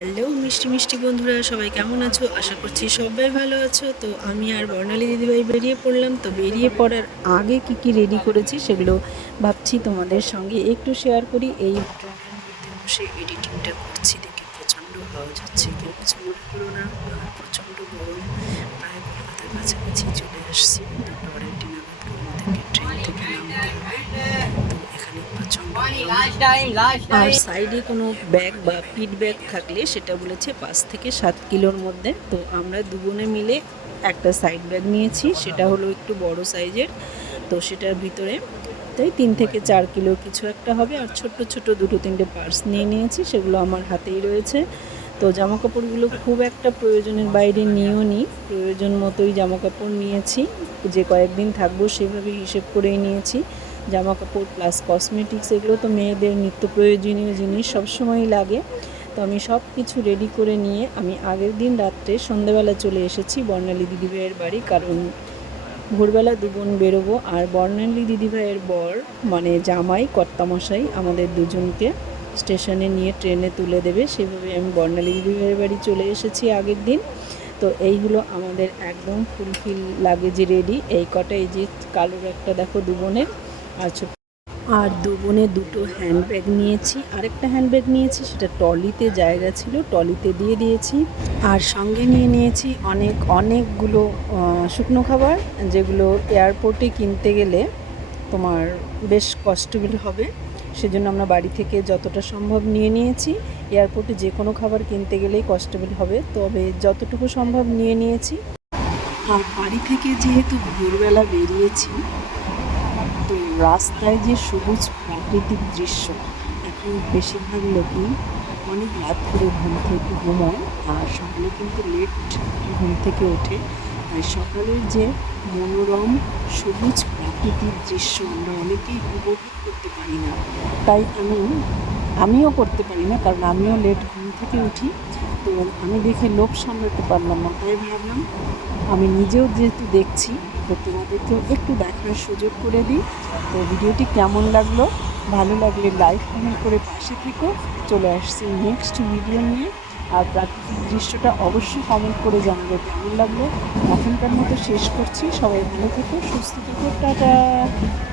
Hello মিষ্টি মিষ্টি বন্ধুরা, সবাই কেমন আছো? আশা করছি সবাই ভালো আছো। তো আমি আর বর্ণালী দিদিভাই বেরিয়ে পড়লাম। তো বেরিয়ে পড়ার আগে কি রেডি করেছি সেগুলো ভাবছি তোমাদের সঙ্গে একটু শেয়ার করি। এই ট্রেনের মধ্যে বসে এডিটিংটা করছি দেখে প্রচণ্ড আওয়াজ হচ্ছে, কেউ কিছু মনে করো না। আর প্রচণ্ড গরম, প্রায় কলকাতার কাছাকাছি চলে আসছি। 2টা 2:30 নাগাদ থেকে ট্রেন থেকে নামতে হবে। তো এখানে প্রচণ্ড গরম। আর সাইডে কোনো ব্যাগ বা পিট ব্যাগ থাকলে সেটা বলেছে 5 থেকে 7 কিলোর মধ্যে। তো আমরা দুজনে মিলে একটা সাইড ব্যাগ নিয়েছি, সেটা হলো একটু বড় সাইজের। তো সেটার ভিতরে তাই 3 থেকে 4 কিলো কিছু একটা হবে। আর ছোট্ট ছোট 2-3টে পার্স নিয়ে নিয়েছি, সেগুলো আমার হাতেই রয়েছে। তো জামাকাপড়গুলো খুব একটা প্রয়োজনের বাইরে নিয়েও নিই, প্রয়োজন মতোই জামাকাপড় নিয়েছি। যে কয়েকদিন থাকবো সেভাবে হিসেব করেই নিয়েছি। জামাকাপড় প্লাস কসমেটিক্স, এগুলো তো মেয়েদের নিত্য প্রয়োজনীয় জিনিস, সবসময়ই লাগে। তো আমি সব কিছু রেডি করে নিয়ে আমি আগের দিন রাত্রে সন্ধ্যেবেলা চলে এসেছি বর্ণালী দিদিভাইয়ের বাড়ি, কারণ ভোরবেলা দুবোন বেরোবো। আর বর্ণালী দিদিভাইয়ের বর মানে জামাই কর্তামশাই আমাদের দুজনকে স্টেশনে নিয়ে ট্রেনে তুলে দেবে, সেভাবে আমি বর্ণালী দিদিভাইয়ের বাড়ি চলে এসেছি আগের দিন। তো এইগুলো আমাদের একদম ফুলফিল লাগেজে রেডি। এই কটা, এই যে কালো একটা দেখো দুবোনের, আর আর দুবোনে 2টো হ্যান্ডব্যাগ নিয়েছি। আরেকটা হ্যান্ডব্যাগ নিয়েছি, সেটা ট্রলিতে জায়গা ছিল, ট্রলিতে দিয়ে দিয়েছি। আর সঙ্গে নিয়ে নিয়েছি অনেকগুলো শুকনো খাবার, যেগুলো এয়ারপোর্টে কিনতে গেলে তোমার বেশ কস্টেবল হবে। সেজন্য আমরা বাড়ি থেকে যতটা সম্ভব নিয়ে নিয়েছি। এয়ারপোর্টে যে কোনো খাবার কিনতে গেলেই কস্টেবল হবে, তবে যতটুকু সম্ভব নিয়ে নিয়েছি। আর বাড়ি থেকে যেহেতু ভোরবেলা বেরিয়েছি, তো রাস্তায় যে সবুজ প্রাকৃতিক দৃশ্য, এখন বেশিরভাগ লোকই অনেক রাত করে ঘুম থেকে ঘুমায়, আর সকালে কিন্তু লেট ঘুম থেকে ওঠে। তাই সকালের যে মনোরম সবুজ প্রাকৃতিক দৃশ্য আমরা অনেকেই উপভোগ করতে পারি না। তাই আমিও করতে পারি না, কারণ আমিও লেট ঘুম থেকে উঠি। তো আমি দেখে লোভ সামলাতে পারলাম না, তাই ভাবলাম আমি নিজেও যেহেতু দেখছি, তো তোমাদেরকেও একটু দেখার সুযোগ করে দিই। তো ভিডিওটি কেমন লাগলো, ভালো লাগলে লাইক কমেন্ট করে পাশে থেকো। চলে আসছি নেক্সট ভিডিও নিয়ে। আর প্রাকৃতিক দৃশ্যটা অবশ্যই কমেন্ট করে জানাবে কেমন লাগলো। এখনকার মতো শেষ করছি, সবাই ভালো থেকো, সুস্থ থেকো, টাটা।